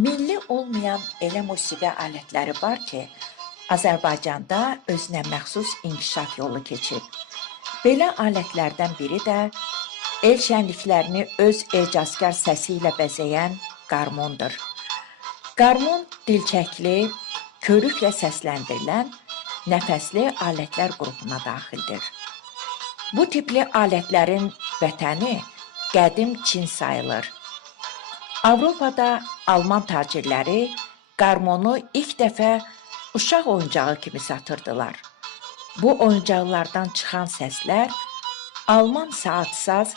Milli olmayan elə musiqi alətləri var ki, Azərbaycanda özünə məxsus inkişaf yolu keçib. Belə alətlərdən biri də el şənliklərini öz ecazkar səsi ilə bəzəyən qarmondur. Qarmon dilçəkli, körüklə səsləndirilən nəfəsli alətlər qrupuna daxildir. Bu tipli alətlərin vətəni qədim Çin sayılır. Avropada Alman tacirləri qarmonu ilk dəfə uşaq oyuncağı kimi satırdılar. Bu oyuncaqlardan çıxan səslər Alman saatsaz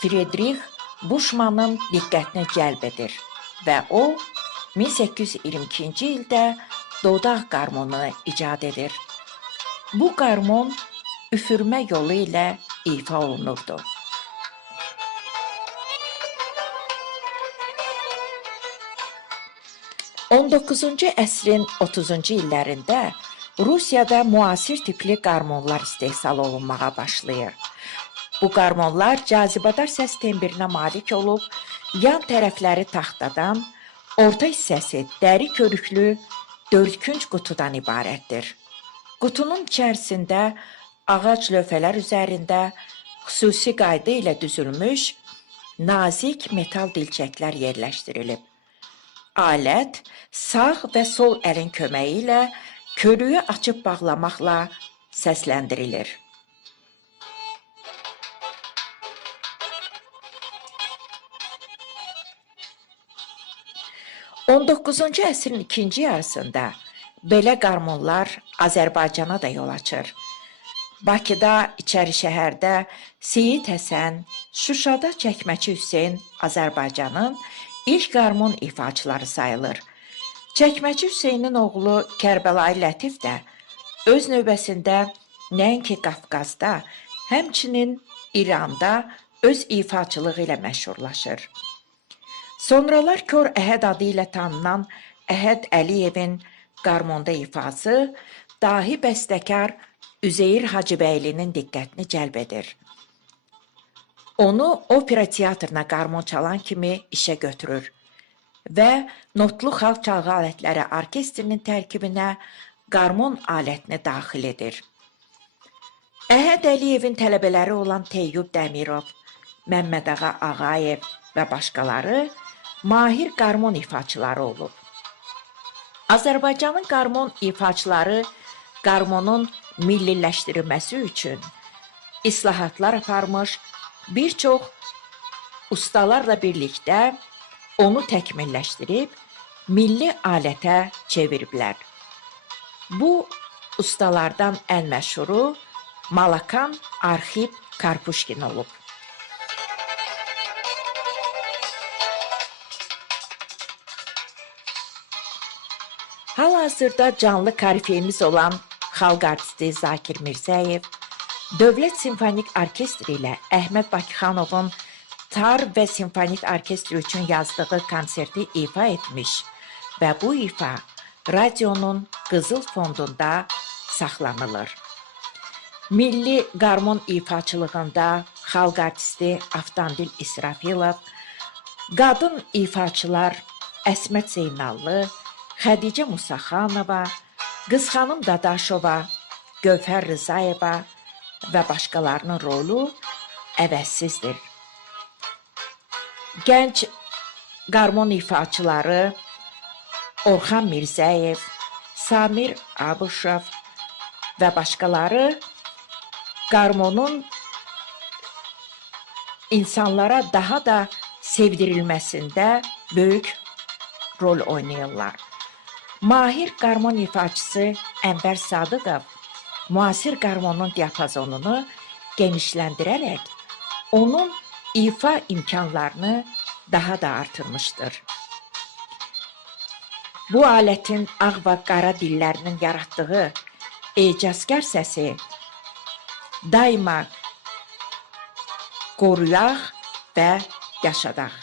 Friedrich Buschmannın diqqətini cəlb edir və o 1822-ci ildə dodaq qarmonunu icad edir. Bu qarmon üfürmə yolu ilə ifa olunurdu. 19-cu əsrin 30-cu illərində Rusiyada müasir tipli qarmonlar istehsal olunmağa başlayır. Bu qarmonlar cazibədar səs tembirinə malik olub, yan tərəfləri taxtadan, orta hissəsi dəri körüklü dördkünc qutudan ibarətdir. Qutunun içərisində ağac lövhələr üzərində xüsusi qayda ilə düzülmüş nazik metal dilçəklər yerləşdirilib. Alət sağ və sol əlin köməyi ilə körüyü açıb bağlamaqla səsləndirilir. On 19-cu əsrin ikinci yarısında belə qarmonlar Azərbaycana da yol açır. Bakıda, İçəri şəhərdə Seyid Həsən, Şuşada Çəkməçi Hüseyn Azərbaycanın ilk qarmon ifaçıları sayılır. Çəkməçi Hüseynin oğlu Kərbəlayı Lətif də öz növbəsində nəinki Qafqazda, həmçinin İranda öz ifaçılığı ilə məşhurlaşır. Sonralar Kor Əhəd adı ilə tanınan Əhəd Əliyevin qarmonda ifası dahi bəstəkar Üzeyir Hacıbəylinin diqqətini cəlb edir. Onu opera teatrına qarmon çalan kimi işə götürür və notlu xalq çalğı alətləri orkestrinin tərkibinə qarmon alətini daxil edir. Əhəd Əliyevin tələbələri olan Teyyub Dəmirov, Məmmədağa Ağayev və başqaları mahir qarmon ifaçıları olub. Azərbaycanın qarmon ifaçıları qarmonun milliləşdirilməsi üçün islahatlar aparmış, bir çox ustalarla birlikdə onu təkmilləşdirib, milli alətə çeviriblər. Bu ustalardan ən məşhuru Malakan Arxip Karpuşkin olub. Hal-hazırda canlı korifeyimiz olan xalq artisti Zakir Mirzəyev, Dövlət Simfonik Orkestri ilə Əhməd Bakıxanovun tar və simfonik orkestri üçün yazdığı konserti ifa etmiş və bu ifa radionun qızıl fondunda saxlanılır. Milli qarmon ifaçılığında xalq artisti Avtandil İsrafilov, qadın ifaçılar Əsmət Zeynallı, Xədicə Musaxanova, Qızxanım Dadaşova, Gövhər Rızayeva və başqalarının rolu əvəzsizdir. Gənc qarmon ifaçıları Orxan Mirzəyev, Samir Abuşov və başqaları qarmonun insanlara daha da sevdirilməsində böyük rol oynayırlar. Mahir qarmon ifaçısı Ənvər Sadıqov müasir qarmonun diapazonunu genişləndirərək onun ifa imkanlarını daha da artırmışdır. Bu alətin ağ və qara dillərinin yaratdığı ecazkar səsi daima qoruyaq və yaşadaq.